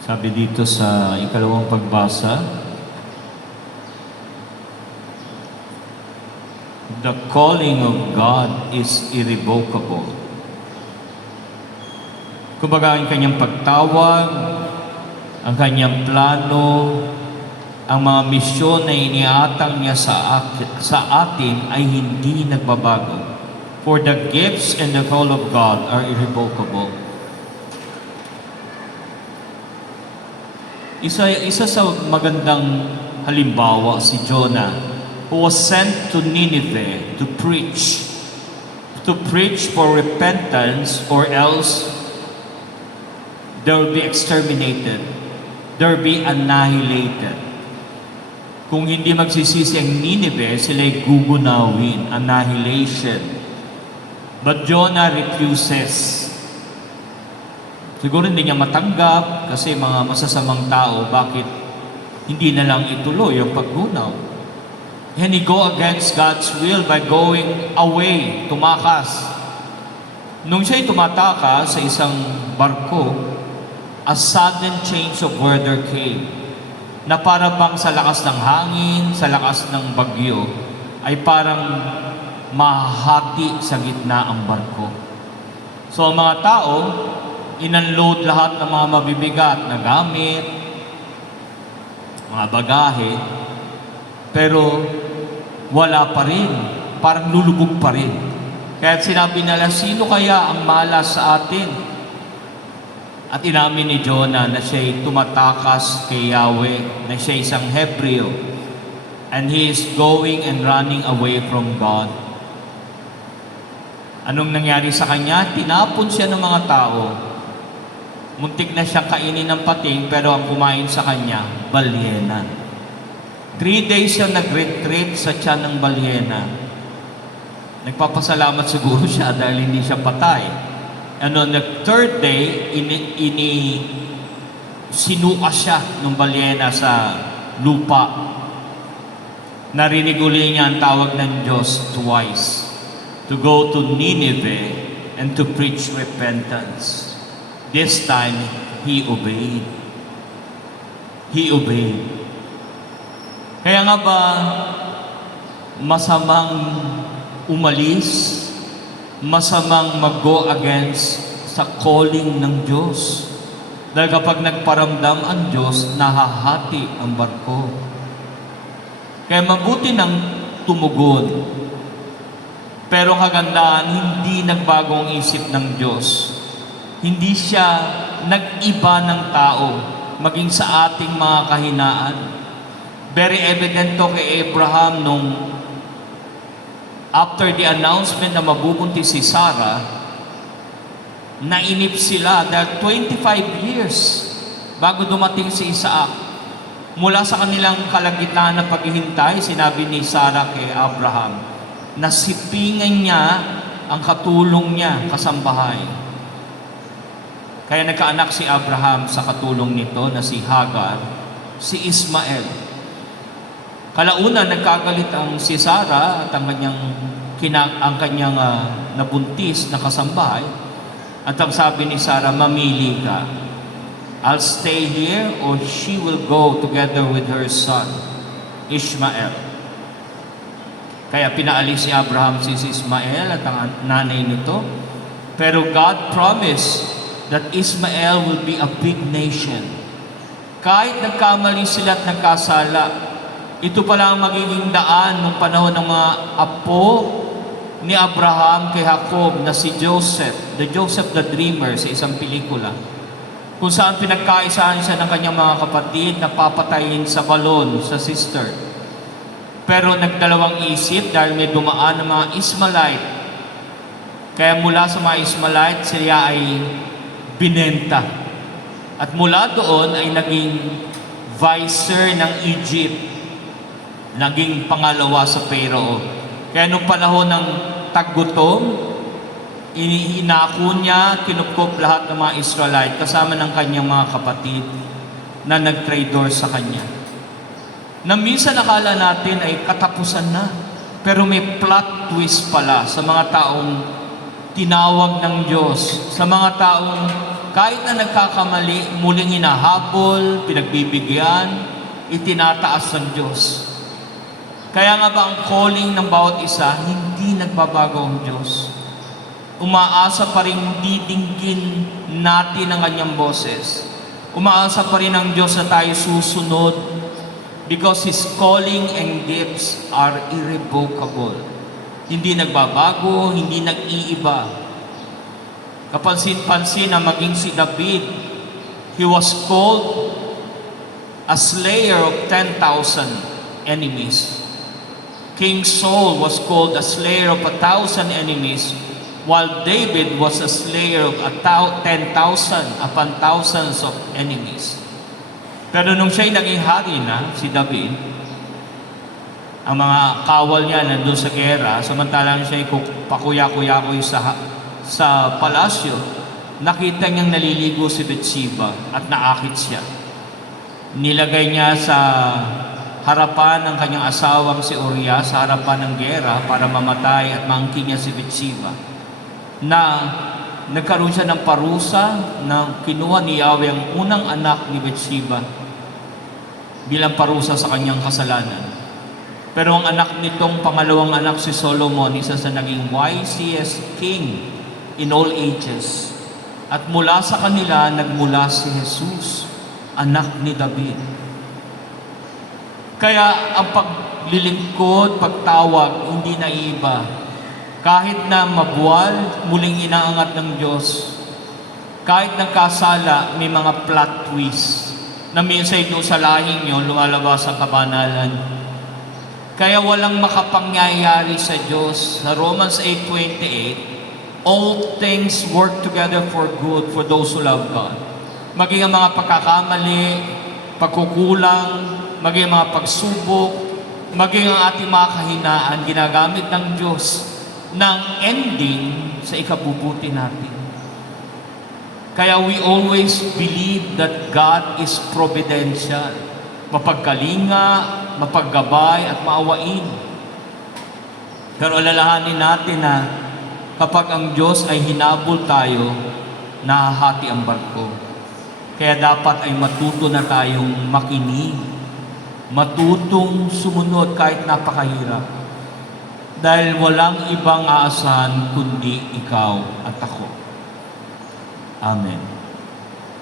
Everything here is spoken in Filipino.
Sabi dito sa ikalawang pagbasa, the calling of God is irrevocable. Kumbaga, ang kanyang pagtawag, ang kanyang plano, ang mga misyon na iniatang niya sa atin ay hindi nagbabago. For the gifts and the call of God are irrevocable. Isa sa magandang halimbawa si Jonah, who was sent to Nineveh to preach for repentance, or else they will be exterminated, they will be annihilated. Kung hindi magsisisi ang Nineveh, sila'y gugunawin, annihilation. But Jonah refuses. Siguro hindi niya matanggap kasi mga masasamang tao, bakit hindi na lang ituloy yung paggunaw? And he go against God's will by going away, tumakas. Nung siya'y tumatakas sa isang barko, a sudden change of weather came, na para bang sa lakas ng hangin, sa lakas ng bagyo, ay parang mahati sa gitna ang barko. So ang mga tao, inunload lahat ng mga mabibigat na gamit, mga bagahe, pero wala pa rin, parang lulubog pa rin. Kaya sinabi nila, sino kaya ang malas sa atin? At inamin ni Jonah na siya'y tumatakas kay Yahweh, na siya'y isang Hebreo, and he is going and running away from God. Anong nangyari sa kanya? Tinapon siya ng mga tao. Muntik na siyang kainin ng pating, pero ang kumain sa kanya, balyena. 3 days siya nag-retreat sa tiyan ng balyena. Nagpapasalamat siguro siya dahil hindi siya patay. And on the third day, sinuka siya ng balyena sa lupa. Narinig uli niya ang tawag ng Diyos twice, to go to Nineveh and to preach repentance. This time, he obeyed. He obeyed. Kaya nga ba masamang umalis, masamang mag-go against sa calling ng Diyos? Dahil kapag nagparamdam ang Diyos, nahahati ang barko. Kaya mabuti nang tumugon. Pero kagandahan, hindi nagbago ang isip ng Diyos. Hindi siya nag-iba ng tao, maging sa ating mga kahinaan. Very evident to kay Abraham nung after the announcement na mabubuntis si Sarah, nainip sila dahil 25 years bago dumating si Isaac. Mula sa kanilang kalagitnaan ng paghihintay, sinabi ni Sarah kay Abraham, nasipingan niya ang katulong niya, kasambahay. Kaya nagkaanak si Abraham sa katulong nito na si Hagar, si Ismael. Kalauna, nagkagalit ang si Sarah at ang kanyang nabuntis na kasambahay. At ang sabi ni Sarah, mamili ka. I'll stay here or she will go together with her son, Ishmael. Kaya pinaalis si Abraham si Ismael at ang nanay nito. Pero God promised that Ismael will be a big nation. Kahit nagkamali sila at nagkasala, ito pala ang magiging daan ng panahon ng mga apo ni Abraham kay Jacob na si Joseph, the Joseph the Dreamer sa isang pelikula, kung saan pinagkaisahan siya ng kanyang mga kapatid na papatayin sa balon, sa sister. Pero nagdalawang isip dahil may dumaan ng mga Ismailite. Kaya mula sa mga Ismailite, siya ay binenta. At mula doon ay naging viceroy ng Egypt, naging pangalawa sa Pharaoh. Kaya nung panahon ng taggutom, inako niya, kinupkop lahat ng mga Israelite kasama ng kanyang mga kapatid na nag-traitor sa kanya. Na minsan nakala natin ay katapusan na, pero may plot twist pala sa mga taong tinawag ng Diyos, sa mga taong kahit na nagkakamali, muling hinahabol, pinagbibigyan, itinataas ng Diyos. Kaya nga ba ang calling ng bawat isa, hindi nagbabago ang Diyos. Umaasa pa rin didinggin natin ang kanyang boses. Umaasa pa rin ang Diyos na tayo susunod because His calling and gifts are irrevocable. Hindi nagbabago, hindi nag-iiba. Kapansin-pansin na maging si David, he was called a slayer of 10,000 enemies. King Saul was called a slayer of 1,000 enemies, while David was a slayer of 10,000 upon thousands of enemies. Pero nung siya'y naging hari na, si David, ang mga kawal niya nandun sa gera, samantalang siya'y pakuya-kuya-kuy sa palasyo, nakita niyang naliligo si Bathsheba at naakit siya. Nilagay niya sa harapan ng kanyang asawang si Uriah, sa harapan ng gera para mamatay at maangkin niya si Bathsheba. Na nagkaroon siya ng parusa na kinuha ni Yahweh ang unang anak ni Bathsheba bilang parusa sa kanyang kasalanan. Pero ang anak nitong pangalawang anak si Solomon, isa sa naging wisest king in all ages. At mula sa kanila, nagmula si Jesus, anak ni David. Kaya ang paglilingkod, pagtawag, hindi na iba. Kahit na mabuwal, muling inaangat ng Diyos. Kahit nagkasala, may mga plot twist na minsan doon sa lahing nyo, lumalabas ang kabanalan. Kaya walang makapangyayari sa Diyos. Sa Romans 8:28, all things work together for good for those who love God. Maging ang mga pagkakamali, pagkukulang, maging ang mga pagsubok, maging ang ating mga kahinaan, ginagamit ng Diyos ng ending sa ikabubuti natin. Kaya we always believe that God is providential. Mapagkalinga, mapaggabay at maawain. Pero alalahanin natin na kapag ang Diyos ay hinabol tayo, nahahati ang barko. Kaya dapat ay matuto na tayong makinig, matutong sumunod kahit napakahirap. Dahil walang ibang aasahan kundi ikaw at ako. Amen.